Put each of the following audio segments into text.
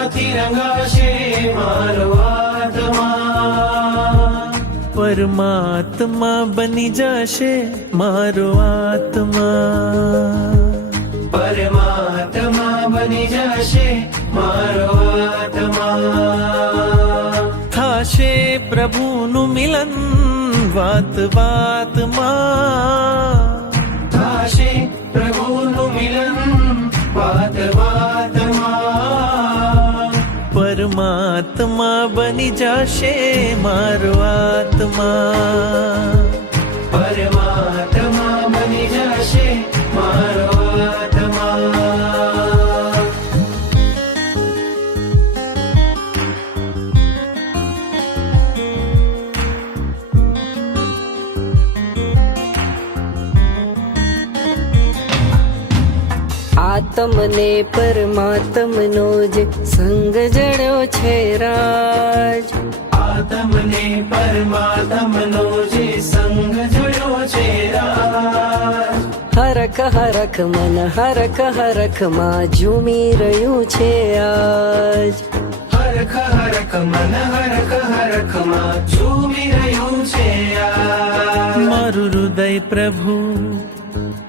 પ્રેમથી રંગાશે મારો આત્મા, પરમાત્મા બની જશે મારો આત્મા, પરમાત્મા બની જશે મારો આત્મા, થાશે પ્રભુનું મિલન વાત વાતમાં, થાશે પ્રભુનું મિલન વાત વાતમાં, પરમાત્મા બની જશે મારો આત્મા, પરમાત્મા બની જશે મારો આત્મા. આત્મને પરમાત્મનો જે સંગ જડ્યો છે રાજ, આત્મને પરમાત્મનો જે સંગ જોયો છે રાજ, હરખ હરખ મન હરખ હરખ માં ઝૂમી રહ્યું છે આજ, હરખ હરખ મન હરખ હરખ માં ઝૂમી રહ્યું છે આજ. મારું હૃદય પ્રભુ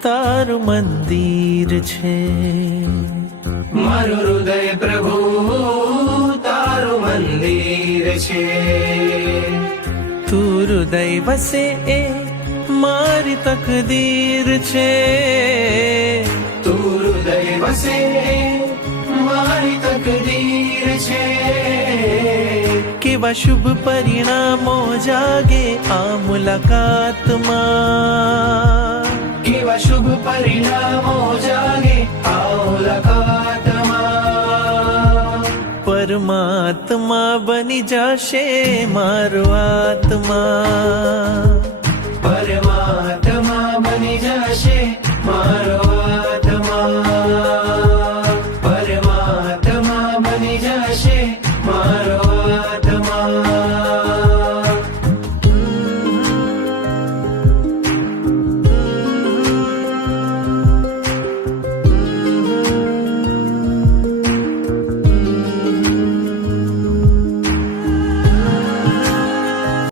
તારું મંદિર છે, મારું હૃદય પ્રભુ તારું મંદિર છે, તું હૃદય વસે એ મારી તકદીર છે, તું હૃદય વસે મારી તકદીર છે, કેવા શુભ પરિણામો જાગે આ મુલાકાતમાં, કેવા શુભ પરિણામો જાગે આ મુલાકાતમાં, પરમાત્મા બની જશે મારો આત્મા, પરમાત્મા બની જશે મારો